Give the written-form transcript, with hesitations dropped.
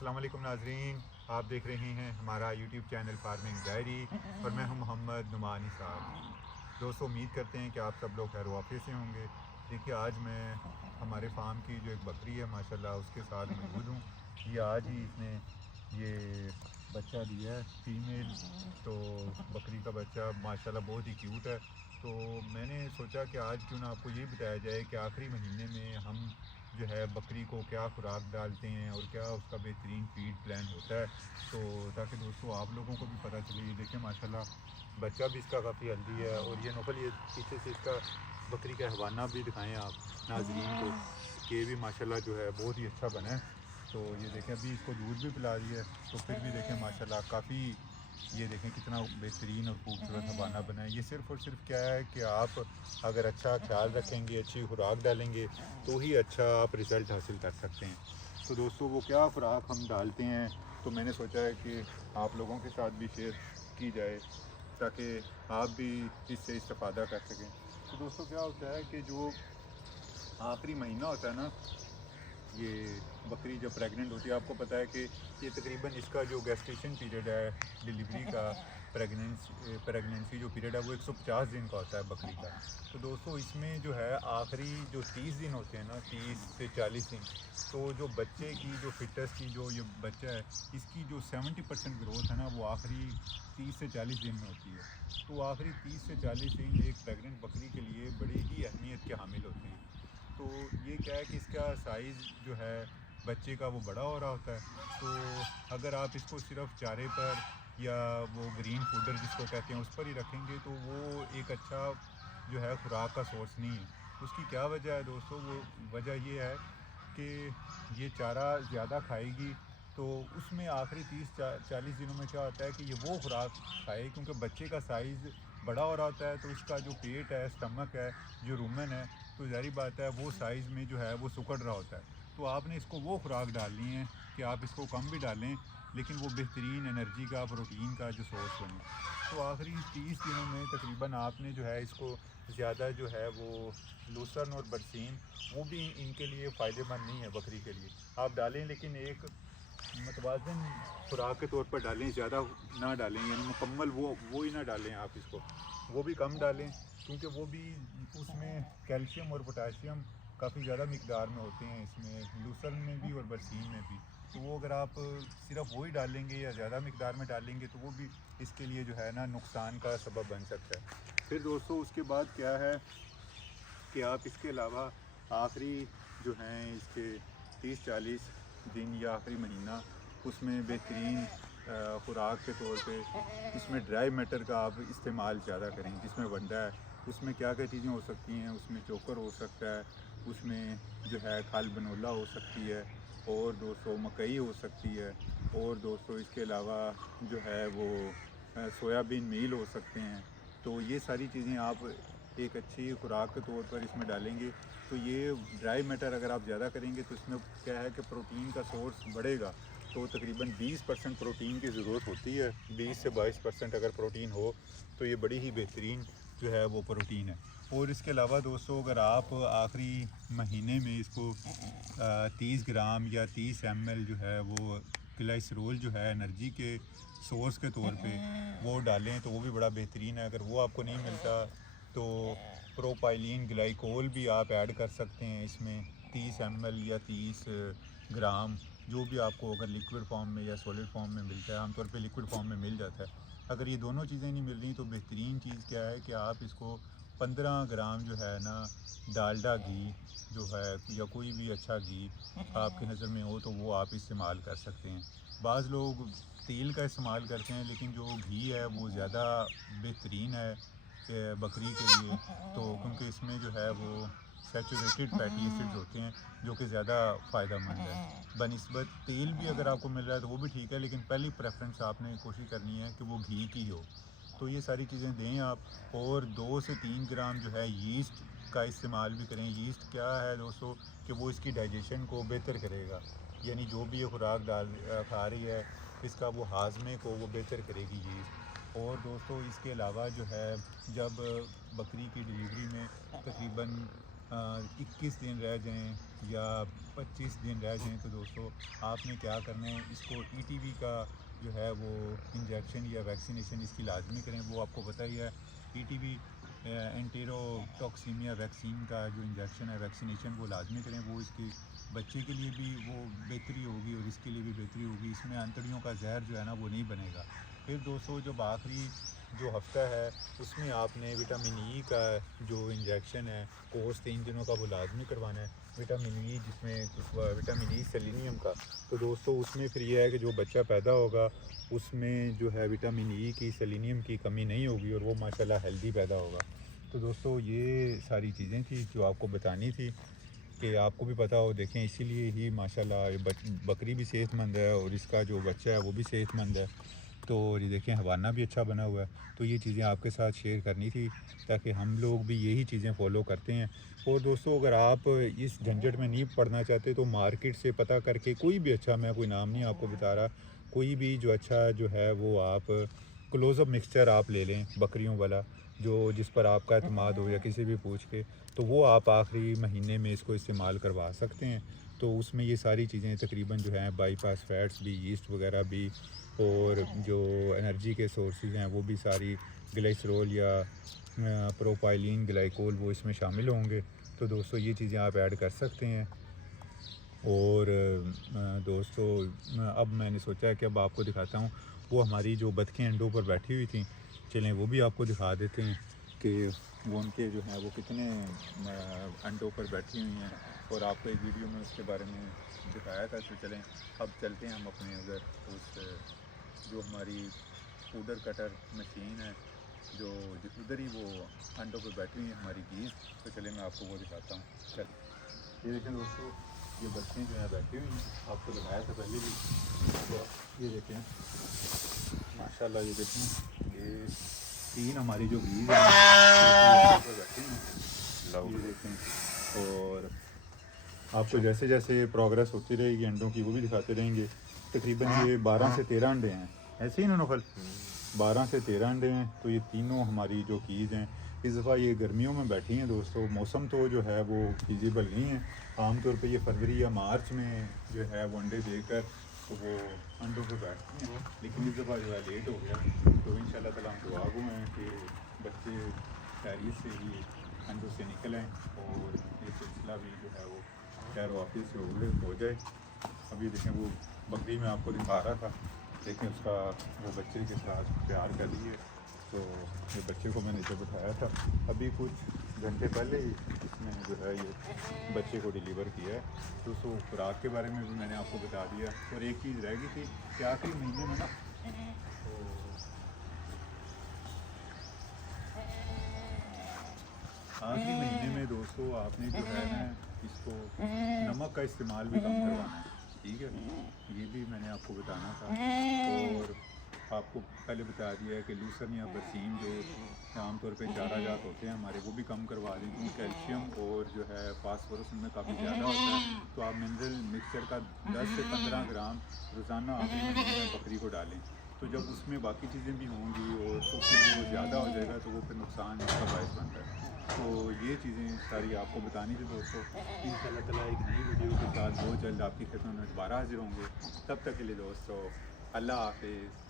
अस्सलाम वालेकुम नाजरीन, आप देख रहे हैं हमारा यूट्यूब चैनल फार्मिंग डायरी और मैं हूं मोहम्मद नुमानी साहब। दोस्तों, उम्मीद करते हैं कि आप सब लोग खैर वाफियत से होंगे। देखिए, आज मैं हमारे फार्म की जो एक बकरी है माशाल्लाह उसके साथ मौजूद हूं। ये आज ही इसने ये बच्चा दिया है, फीमेल। तो बकरी का बच्चा माशाल्लाह बहुत ही क्यूट है। तो मैंने सोचा कि आज क्यों ना आपको ये बताया जाए कि आखिरी महीने में हम जो है बकरी को क्या खुराक डालते हैं और क्या उसका बेहतरीन फीड प्लान होता है। तो ताकि दोस्तों आप लोगों को भी पता चले। ये देखें माशाल्लाह बच्चा भी इसका काफ़ी हेल्दी है। और ये नफल, ये पीछे से इसका बकरी का हवाना भी दिखाएं आप नाजरीन को कि भी माशाल्लाह जो है बहुत ही अच्छा बना है। तो ये देखें, अभी इसको दूध भी पिला रही है तो फिर भी देखें माशाल्लाह काफ़ी, ये देखें कितना बेहतरीन और खूबसूरत हवाना बना है। ये सिर्फ़ और सिर्फ क्या है कि आप अगर अच्छा ख्याल रखेंगे, अच्छी खुराक डालेंगे तो ही अच्छा आप रिज़ल्ट हासिल कर सकते हैं। तो दोस्तों, वो क्या खुराक हम डालते हैं तो मैंने सोचा है कि आप लोगों के साथ भी शेयर की जाए ताकि आप भी इससे इस्तेफ़ादा कर सकें। तो दोस्तों, क्या होता है कि जो आखिरी महीना होता है ना, ये बकरी जब प्रेग्नेंट होती है, आपको पता है कि ये तकरीबन इसका जो गेस्टेशन पीरियड है डिलीवरी का, प्रेगनेंसी जो पीरियड है वो 150 दिन का होता है बकरी का। तो दोस्तों, इसमें जो है आखिरी जो 30 दिन होते हैं ना, 30 से 40 दिन, तो जो बच्चे की जो फिटनेस की जो ये बच्चा है इसकी जो 70% ग्रोथ है ना वो आखिरी 30 से 40 दिन में होती है। तो आखिरी 30 से 40 दिन एक प्रेग्नेंट बकरी के लिए बड़ी ही अहमियत के हामिल होते हैं। तो ये क्या है कि इसका साइज़ जो है बच्चे का वो बड़ा हो रहा होता है। तो अगर आप इसको सिर्फ चारे पर या वो ग्रीन फूडर जिसको कहते हैं उस पर ही रखेंगे तो वो एक अच्छा जो है खुराक का सोर्स नहीं है। उसकी क्या वजह है दोस्तों? वो वजह ये है कि ये चारा ज़्यादा खाएगी तो उसमें आखिरी 30-40 दिनों में क्या होता है कि ये वो खुराक खाए, क्योंकि बच्चे का साइज़ बड़ा हो रहा होता है तो इसका जो पेट है, स्टमक है, जो रूमेन है, तो ज़ाहिर बात है वो साइज़ में जो है वो सिकुड़ रहा होता है। तो आपने इसको वो खुराक डालनी है कि आप इसको कम भी डालें लेकिन वो बेहतरीन एनर्जी का, प्रोटीन का जो सोर्स बने। तो आखिरी 30 दिनों में तकरीबन आपने जो है इसको ज़्यादा जो है वो लूसन और बरसीन, वो भी इनके लिए फ़ायदेमंद नहीं है बकरी के लिए। आप डालें लेकिन एक मतवाज़न खुराक के तौर पर डालें, ज़्यादा ना डालें, यानी मुकम्मल वो ही ना डालें आप इसको, वो भी कम डालें, क्योंकि वो भी उसमें कैल्शियम और पोटाशियम काफ़ी ज़्यादा मिकदार में होते हैं इसमें, लूसन में भी और बरसीन में भी। तो वो अगर आप सिर्फ वो ही डालेंगे या ज़्यादा मिकदार में डालेंगे तो वो भी इसके लिए जो है ना नुकसान का सबब बन सकता है। फिर दोस्तों, उसके बाद क्या है कि आप इसके अलावा आखिरी जो हैं इसके 30-40 दिन या आखिरी महीना उसमें बेहतरीन खुराक के तौर पे इसमें ड्राई मैटर का आप इस्तेमाल ज़्यादा करें। जिसमें वंडा है उसमें क्या क्या चीज़ें हो सकती हैं, उसमें चोकर हो सकता है, उसमें जो है खाल बनोला हो सकती है, और दोस्तों मकई हो सकती है, और दोस्तों इसके अलावा जो है वो सोयाबीन मील हो सकते हैं। तो ये सारी चीज़ें आप एक अच्छी खुराक के तौर पर इसमें डालेंगे तो ये ड्राई मैटर अगर आप ज़्यादा करेंगे तो इसमें क्या है कि प्रोटीन का सोर्स बढ़ेगा। तो तकरीबन 20% प्रोटीन की ज़रूरत होती है, 20 से 22% अगर प्रोटीन हो तो ये बड़ी ही बेहतरीन जो है वो प्रोटीन है। और इसके अलावा दोस्तों, अगर आप आखिरी महीने में इसको 30 ग्राम या 30 ml जो है वो ग्लाइसरोल जो है एनर्जी के सोर्स के तौर पे वो डालें तो वो भी बड़ा बेहतरीन है। अगर वो आपको नहीं मिलता तो प्रोपाइलीन ग्लाइकोल भी आप ऐड कर सकते हैं इसमें, 30 ml या 30 ग्राम, जो भी आपको अगर लिक्विड फॉर्म में या सॉलिड फॉर्म में मिलता है। आमतौर पे लिक्विड फॉर्म में मिल जाता है। अगर ये दोनों चीज़ें नहीं मिल रही तो बेहतरीन चीज़ क्या है कि आप इसको 15 ग्राम जो है ना डालडा घी जो है या कोई भी अच्छा घी आपकी नज़र में हो तो वो आप इस्तेमाल कर सकते हैं। बाज़ लोग तेल का इस्तेमाल करते हैं लेकिन जो घी है वो ज़्यादा बेहतरीन है बकरी के लिए। तो क्योंकि इसमें जो है वो सैचुरेटेड फैटी एसिड्स होते हैं जो कि ज़्यादा फ़ायदेमंद है बनिस्बत तेल भी। अगर आपको मिल रहा है तो वो भी ठीक है, लेकिन पहली प्रेफरेंस आपने कोशिश करनी है कि वो घी की हो। तो ये सारी चीज़ें दें आप। और 2 से 3 ग्राम जो है यीस्ट का इस्तेमाल भी करें। यीस्ट क्या है दोस्तों कि वो इसकी डाइजेशन को बेहतर करेगा, यानी जो भी ये खुराक खा रही है इसका वो हाजमे को वो बेहतर करेगी यीस्ट। और दोस्तों, इसके अलावा जो है जब बकरी की डिलीवरी में तकरीबन 21 दिन रह जाएं या 25 दिन रह जाएं, तो दोस्तों आपने क्या करना है, इसको ईटीवी का जो है वो इंजेक्शन या वैक्सीनेशन इसकी लाजमी करें। वो आपको पता ही है, ईटीवी एंटेरोटॉक्सीमिया वैक्सीन का जो इंजेक्शन है, वैक्सीनेशन, वो लाजमी करें। वो इसके बच्चे के लिए भी वो बेहतरी होगी और इसके लिए भी बेहतरी होगी। इसमें अंतड़ियों का जहर जो है ना वो नहीं बनेगा। फिर दोस्तों जब आखिरी जो हफ्ता है उसमें आपने विटामिन ई का जो इंजेक्शन है कोर्स 3 दिनों का वो लाजमी करवाना है। विटामिन ई जिसमें विटामिन ई सेलेनियम का, तो दोस्तों उसमें फिर ये है कि जो बच्चा पैदा होगा उसमें जो है विटामिन ई की सेलेनियम की कमी नहीं होगी और वो माशाल्लाह हेल्दी पैदा होगा। तो दोस्तों ये सारी चीज़ें थी जो आपको बतानी थी कि आपको भी पता हो। देखें इसीलिए ही माशाल्लाह ये बकरी भी सेहतमंद है और इसका जो बच्चा है वो भी सेहतमंद है। तो ये देखें हवाना भी अच्छा बना हुआ है। तो ये चीज़ें आपके साथ शेयर करनी थी ताकि हम लोग भी यही चीज़ें फॉलो करते हैं। और दोस्तों अगर आप इस झंझट में नहीं पड़ना चाहते तो मार्केट से पता करके कोई भी अच्छा, मैं कोई नाम नहीं आपको बता रहा, कोई भी जो अच्छा जो है वो आप क्लोज़अप मिक्सचर आप ले लें बकरियों वाला, जो जिस पर आपका एतमाद हो या किसी भी पूछ के, तो वो आप आखिरी महीने में इसको इस्तेमाल करवा सकते हैं। तो उसमें ये सारी चीज़ें तकरीबन जो हैं बाईपास फैट्स भी, यीस्ट वगैरह भी, और जो एनर्जी के सोर्सेज हैं वो भी सारी, ग्लाइसरोल या प्रोपाइलिन ग्लाइकोल, वो इसमें शामिल होंगे। तो दोस्तों ये चीज़ें आप ऐड कर सकते हैं। और दोस्तों अब मैंने सोचा कि अब आपको दिखाता हूँ वो हमारी जो बतखें अंडों पर बैठी हुई थी। चलें वो भी आपको दिखा देते हैं कि वो उनके जो हैं वो कितने अंडों पर बैठी हुई हैं। और आपको एक वीडियो में उसके बारे में दिखाया था। तो चलें अब चलते हैं हम अपने उधर, उस जो हमारी पाउडर कटर मशीन है जो उधर ही वो अंडों पर बैठी हुई है हमारी गीज़। तो चलें मैं आपको वो दिखाता हूँ। चल ये देखें दोस्तों, ये बच्चे जो हैं बैठी हुई हैं, आपको दिखाया था पहले भी। तो ये देखें माशाल्लाह, ये देखें ये 3 हमारी जो गीज़ हैं बैठी हैं, ये देखें। और आपको जैसे जैसे प्रोग्रेस होती रहेगी अंडों की वो भी दिखाते रहेंगे। तकरीबन ये 12 से 13 अंडे हैं, ऐसे ही ना नौफल, 12 से 13 अंडे हैं। तो ये तीनों हमारी जो कीज़ हैं इस दफ़ा ये गर्मियों में बैठी हैं दोस्तों। मौसम तो जो है वो फिजिबल नहीं है, आमतौर पे ये फरवरी या मार्च में जो है वो अंडे देकर तो वो अंडों पे बैठती हैं, लेकिन इस दफ़ा जो है लेट हो गया। तो इंशाल्लाह ताला हम दुआ गो हैं कि बच्चे खैरियत से ही अंडों से निकलें और ये सिलसिला भी जो है वो खैर वापस से हो जाए। अभी देखें वो बकरी में आपको दिखा रहा था, देखें उसका वो बच्चे के साथ प्यार कर लिए। तो ये बच्चे को मैंने जो बिठाया था अभी कुछ घंटे पहले ही इसने जो है ये बच्चे को डिलीवर किया है। तो उसको खुराक के बारे में भी मैंने आपको बता दिया। और एक चीज़ रह गई थी कि आखिरी महीने में ना, तो आखिरी महीने में दोस्तों आपने जो है ना इसको नमक का इस्तेमाल भी कम करवाना है, ठीक है। ये भी मैंने आपको बताना था। और आपको पहले बता दिया है कि लूसन या बरसीम जो आमतौर पे चारा जात होते हैं हमारे, वो भी कम करवा दें क्योंकि कैल्शियम और जो है फास्फोरस उनमें काफ़ी ज़्यादा होता है। तो आप मिनरल मिक्सचर का 10 से 15 ग्राम रोज़ाना आखिरी महीने में बकरी को डालें। तो जब उसमें बाकी चीज़ें भी होंगी और तो फिर वो ज़्यादा हो जाएगा तो वो फिर नुकसान का बायस बनता है। तो ये चीज़ें सारी आपको बतानी थी दोस्तों। इंशाल्लाह ताला एक नई वीडियो के साथ बहुत जल्द आपकी खिदमत में दोबारा हाजिर होंगे। तब तक के लिए दोस्तों अल्लाह हाफिज़।